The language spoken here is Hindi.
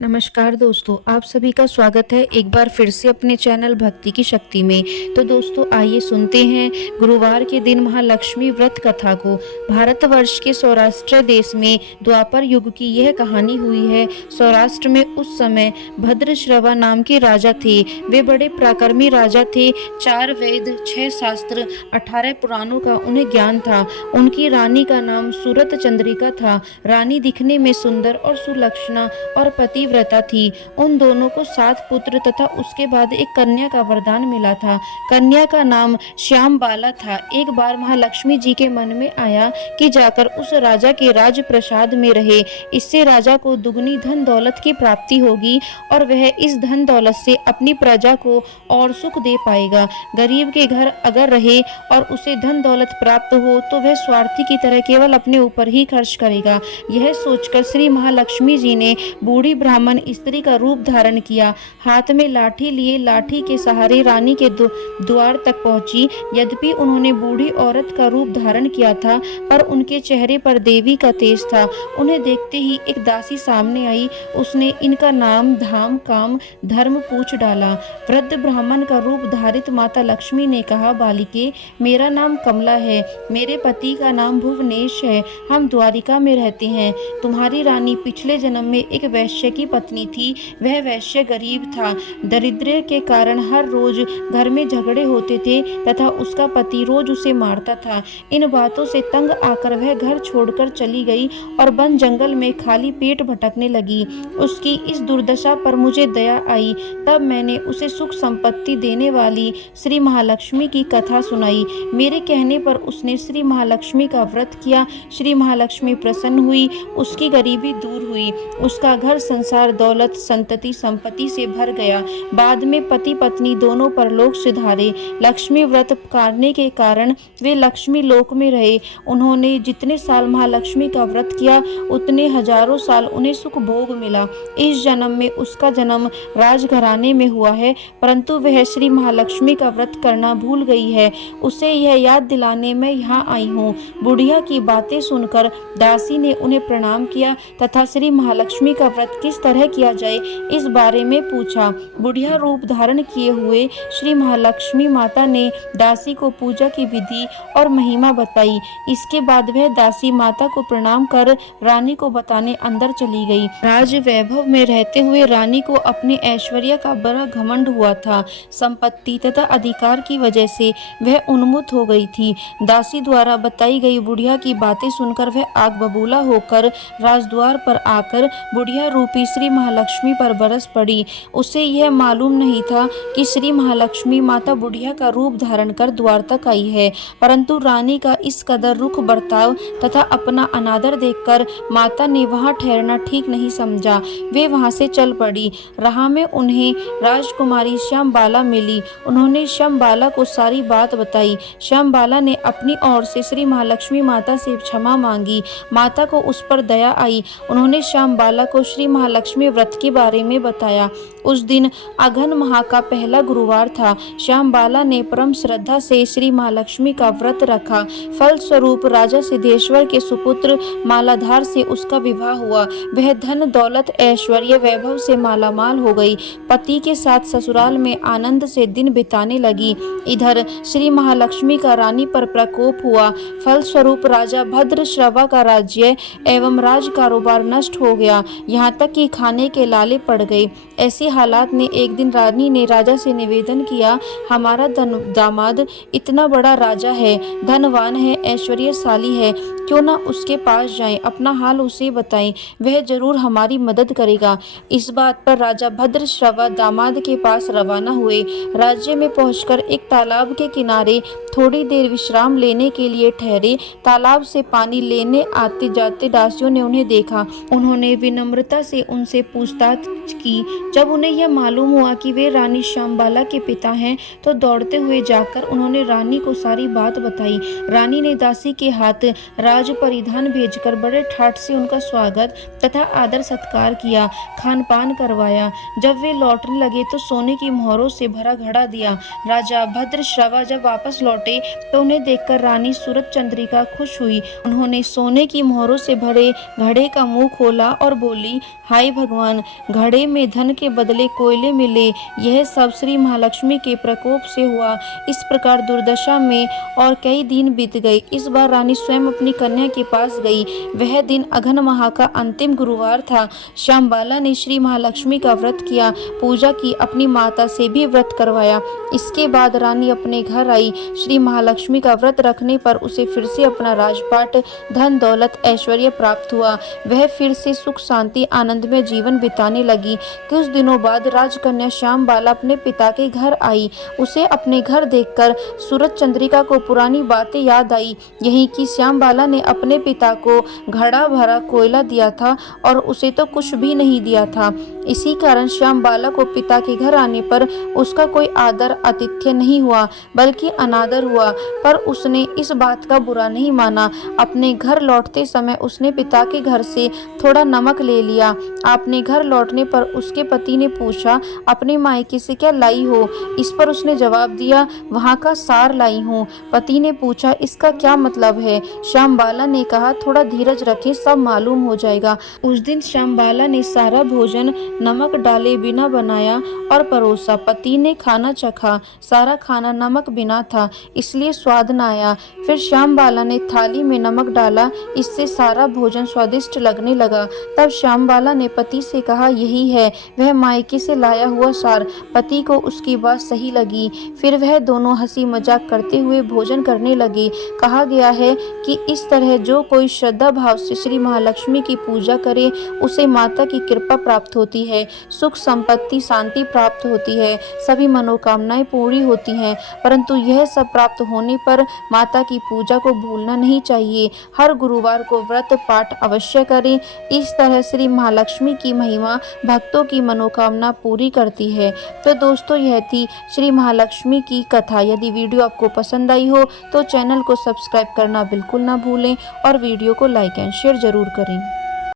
नमस्कार दोस्तों, आप सभी का स्वागत है एक बार फिर से अपने चैनल भक्ति की शक्ति में। तो दोस्तों आइए सुनते हैं गुरुवार के दिन महालक्ष्मी व्रत कथा को। भारतवर्ष के सौराष्ट्र देश में द्वापर युग की यह कहानी हुई है। सौराष्ट्र में उस समय भद्रश्रवा नाम के राजा थे। वे बड़े पराक्रमी राजा थे। 4 वेद, 6 शास्त्र, 18 पुराणों का उन्हें ज्ञान था। उनकी रानी का नाम सूरत चंद्रिका था। रानी दिखने में सुंदर और सुलक्षणा और पति व्रता थी। उन दोनों को 7 पुत्र तथा उसके बाद एक कन्या का वरदान मिला था। कन्या का नाम श्याम बाला था। एक बार महालक्ष्मी जी के मन में आया कि जाकर उस राजा के राजप्रसाद में रहे। इससे राजा को दुगनी धन दौलत की प्राप्ति होगी और वह इस धन दौलत से अपनी प्रजा को और सुख दे पाएगा। गरीब के घर अगर रहे और उसे धन दौलत प्राप्त हो तो वह स्वार्थी की तरह केवल अपने ऊपर ही खर्च करेगा। यह सोचकर श्री महालक्ष्मी जी ने बूढ़ी ब्राह्मण स्त्री का रूप धारण किया। हाथ में लाठी लिए लाठी के सहारे रानी के द्वार तक पहुंची। यद्यपि उन्होंने बूढ़ी औरत का रूप धारण किया था, पर उनके चेहरे पर देवी का तेज था। उन्हें देखते ही एक दासी सामने आई। उसने इनका नाम, धाम, काम, धर्म पूछ डाला। वृद्ध ब्राह्मण का रूप धारित माता लक्ष्मी ने कहा, बालिके, मेरा नाम कमला है। मेरे पति का नाम भुवनेश है। हम द्वारिका में रहते हैं। तुम्हारी रानी पिछले जन्म में एक वैश्य की पत्नी थी। वह वैश्य गरीब था। दरिद्र के कारण हर रोज घर में झगड़े होते थे तथा उसका पति रोज उसे मारता था। इन बातों से तंग आकर वह घर छोड़कर चली गई और वन जंगल में खाली पेट भटकने लगी। उसकी इस दुर्दशा पर मुझे दया आई। तब मैंने उसे सुख संपत्ति देने वाली श्री महालक्ष्मी की कथा सुनाई। मेरे कहने पर उसने श्री महालक्ष्मी का व्रत किया। श्री महालक्ष्मी प्रसन्न हुई। उसकी गरीबी दूर हुई। उसका घर संसार दौलत संतति संपत्ति से भर गया। बाद में पति पत्नी दोनों परलोक सिधारे। लक्ष्मी व्रत करने के कारण वे लक्ष्मी लोक में रहे। उन्होंने जितने साल महालक्ष्मी का व्रत किया उतने हजारों साल उन्हें सुख भोग मिला। इस जन्म में उसका जन्म राजघराने में हुआ है, परंतु वह श्री महालक्ष्मी का व्रत करना भूल गई है। उसे यह याद दिलाने मैं यहाँ आई हूँ। बुढ़िया की बातें सुनकर दासी ने उन्हें प्रणाम किया तथा श्री महालक्ष्मी का व्रत किस तरह किया जाए इस बारे में पूछा। बुढ़िया रूप धारण किए हुए श्री महालक्ष्मी माता ने दासी को पूजा की विधि और महिमा बताई। इसके बाद वह दासी माता को प्रणाम कर रानी को बताने अंदर चली गई। राज वैभव में रहते हुए रानी को अपने ऐश्वर्य का बड़ा घमंड हुआ था। संपत्ति तथा अधिकार की वजह से वह उन्मुख हो गई थी। दासी द्वारा बताई गई बुढ़िया की बातें सुनकर वह आग बबूला होकर राजद्वार पर आकर बुढ़िया रूपी श्री महालक्ष्मी पर बरस पड़ी। उसे यह मालूम नहीं था कि श्री महालक्ष्मी माता बुढ़िया का रूप धारण कर द्वार तक आई है, परंतु रानी का इस कदर रुख बर्ताव तथा अपना अनादर देखकर माता ने वहां ठहरना ठीक नहीं समझा। वे वहां से चल पड़ी। राह में उन्हें राजकुमारी श्यामबाला मिली। उन्होंने श्यामबाला को सारी बात बताई। श्यामबाला ने अपनी ओर से श्री महालक्ष्मी माता से क्षमा मांगी। माता को उस पर दया आई। उन्होंने श्यामबाला को श्री महालक्ष्मी व्रत के बारे में बताया। उस दिन अघन माह का पहला गुरुवार था। श्यामबाला ने परम श्रद्धा से श्री महालक्ष्मी का व्रत रखा। फल स्वरूप राजा सिद्धेश्वर के सुपुत्र मालाधार से उसका विवाह हुआ। वह धन दौलत ऐश्वर्य वैभव से मालामाल हो गई। पति के साथ ससुराल में आनंद से दिन बिताने लगी। इधर श्री महालक्ष्मी का रानी पर प्रकोप हुआ। फल स्वरूप राजा भद्रश्रवा का राज्य एवं राज कारोबार नष्ट हो गया। यहाँ तक कि खाने के लाले पड़ गए। ऐसे हालात में एक दिन रानी ने राजा से निवेदन किया, हमारा दामाद इतना बड़ा राजा है, धनवान है, ऐश्वर्यशाली है, क्यों ना उसके पास जाएं, अपना हाल उसे बताएं, वह जरूर हमारी मदद करेगा। इस बात पर राजा भद्रश्रवा दामाद के पास रवाना हुए। राज्य में पहुंचकर एक तालाब के किनारे थोड़ी देर विश्राम लेने के लिए ठहरे। तालाब से पानी लेने आते जाते दासियों ने उन्हें देखा। उन्होंने विनम्रता से उनसे पूछताछ की। जब उन्हें यह मालूम हुआ कि वे रानी श्यामबाला के पिता हैं, तो दौड़ते हुए जाकर उन्होंने रानी को सारी बात बताई। रानी ने दासी के हाथ राज परिधान भेजकर बड़े ठाट से उनका स्वागत तथा आदर सत्कार किया, खान पान करवाया। जब वे लौटने लगे तो सोने की मोहरों से भरा घड़ा दिया। राजा भद्रश्रवा जब वापस लौटे तो उन्हें देखकर रानी सूरत चंद्रिका खुश हुई। उन्होंने सोने की मोहरों से भरे घड़े का मुंह खोला और बोली, हाय हाय भगवान, घड़े में धन के बदले कोयले मिले, यह सब श्री महालक्ष्मी के प्रकोप से हुआ। इस प्रकार दुर्दशा में और कई दिन बीत गए। इस बार रानी स्वयं अपनी कन्या के पास गई। वह दिन अघन माह का अंतिम गुरुवार था। श्यामबाला ने श्री महालक्ष्मी का व्रत किया, पूजा की, अपनी माता से भी व्रत करवाया। इसके बाद रानी अपने घर आई। श्री महालक्ष्मी का व्रत रखने पर उसे फिर से अपना राजपाट, धन दौलत, ऐश्वर्य प्राप्त हुआ। वह फिर से सुख शांति आनंद में जीवन बिताने लगी। कुछ दिनों बाद राजकन्या श्यामबाला अपने पिता के घर आई। उसे अपने घर देखकर सूरज चंद्रिका को पुरानी बातें याद आई। यही कि श्यामबाला ने अपने पिता को घड़ा भरा कोयला दिया था और उसे तो कुछ भी नहीं दिया था। इसी कारण श्यामबाला को पिता के घर आने पर उसका कोई आदर आतिथ्य नहीं हुआ, बल्कि अनादर हुआ। पर उसने इस बात का बुरा नहीं माना। अपने घर लौटते समय उसने पिता के घर से थोड़ा नमक ले लिया। अपने घर लौटने पर उसके पति ने पूछा, अपने मायके से क्या लाई हो? इस पर उसने जवाब दिया, वहाँ का सार लाई हूँ। पति ने पूछा, इसका क्या मतलब है? श्यामबाला ने कहा, थोड़ा धीरज रखें, सब मालूम हो जाएगा। उस दिन श्यामबाला ने सारा भोजन नमक डाले बिना बनाया और परोसा। पति ने खाना चखा, सारा खाना नमक बिना था, इसलिए स्वाद न आया। फिर श्यामबाला ने थाली में नमक डाला, इससे सारा भोजन स्वादिष्ट लगने लगा। तब श्यामबाला ने पति से कहा, यही है वह मायके से लाया हुआ सार। पति को उसकी बात सही लगी। फिर वह दोनों हंसी मजाक करते हुए भोजन करने लगे। कहा गया है कि इस तरह जो कोई श्रद्धा भाव से श्री महालक्ष्मी की पूजा करे, उसे माता की कृपा प्राप्त होती है, सुख संपत्ति शांति प्राप्त होती है, सभी मनोकामनाएं पूरी होती हैं। परंतु यह सब प्राप्त होने पर माता की पूजा को भूलना नहीं चाहिए। हर गुरुवार को व्रत पाठ अवश्य करें। इस तरह श्री महालक्ष्मी की महिमा भक्तों की मनोकामना पूरी करती है। तो दोस्तों, यह थी श्री महालक्ष्मी की कथा। यदि वीडियो आपको पसंद आई हो तो चैनल को सब्सक्राइब करना बिल्कुल ना भूलें और वीडियो को लाइक एंड शेयर जरूर करें।